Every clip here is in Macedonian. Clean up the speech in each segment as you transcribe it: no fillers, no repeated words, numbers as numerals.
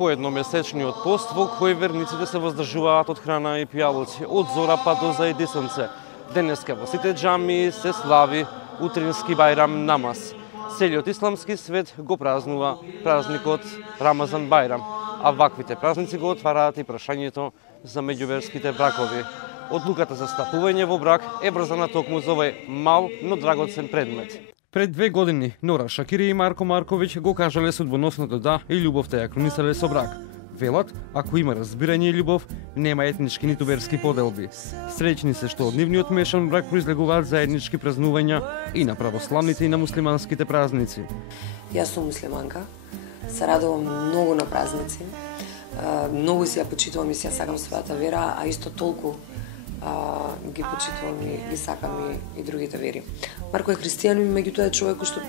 по едномесечниот пост во кој верниците се воздржуваат од храна и пијалоци од зора па до заедисонце. Денеска во сите џамии се слави утрински бајрам намаз. Целиот исламски свет го празнува празникот Рамазан Бајрам, а ваквите празници го отвараат и прашањето за меѓуверските бракови. Одлуката за стапување во брак е врзана токму за овој мал, но драгоцен предмет. Пред 2 години Нора Шакири и Марко Марковиќ го кажале судбоносното да и љубовта ја кронисале со брак. Велат, ако има разбирање и љубов, нема етнички ниту верски поделби. Среќни се што од нивниот мешан брак произлегуваат заеднички празнувања и на православните и на муслиманските празници. Јас сум муслиманка, се радувам многу на празници, многу си ја почитувам и си ја сакам својата вера, а исто толку ги почитувам и ги сакам и другите вери. Марко е христијанин, меѓутоа е човек кој што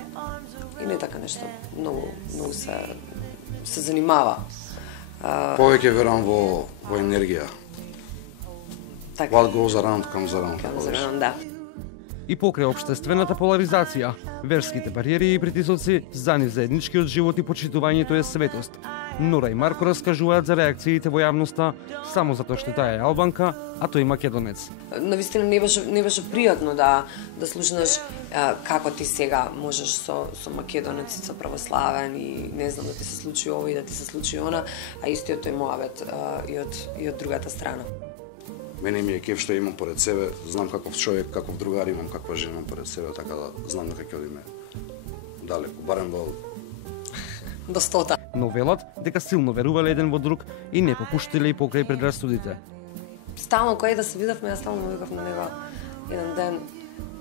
и не така нешто многу се занимава. Повеќе верам во енергија. Така. What goes around comes around. Да. И покрај општествената поларизација, верските бариери и притисоци за нив заедничкиот живот и почитувањето е светост. Нора и Марко раскажуваат за реакциите во јавноста само затоа што таа е албанка, а тој македонец. Навистина не беше пријатно да слушнеш како ти сега можеш со македонец, со православен и не знам да ти се случи ова и да ти се случи она, а истиот тој моабет и од другата страна. Мене ми е кеф што имам поред себе, знам каков човек, каков другар имам, каква жена имам поред себе, така да знам дека ќе одиме далеко, барем до 100-та. Но велат дека силно верувале еден во друг и не попуштиле и покрај предрасудите. Стално кој да се видовме, јас стално викав на него еден ден,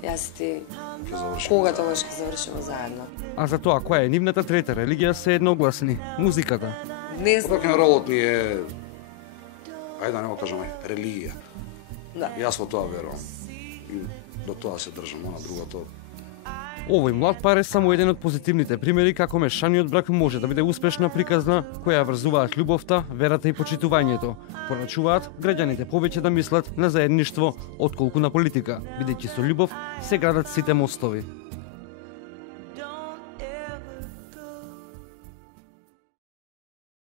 јас ти кога тогаш ќе завршиме заедно. А за тоа која е нивната трета религија се едногласни – музиката. Не знам. Рок-н-ролот ни е, ајде да не го кажаме, религија. Да. Јас во тоа верувам. И до тоа се држам, на другото. Овој млад пар е само еден од позитивните примери како мешаниот брак може да биде успешна приказна која врзуваат љубовта, верата и почитувањето. Порачуваат граѓаните повеќе да мислат на заедништво отколку на политика, бидејќи со љубов се градат сите мостови.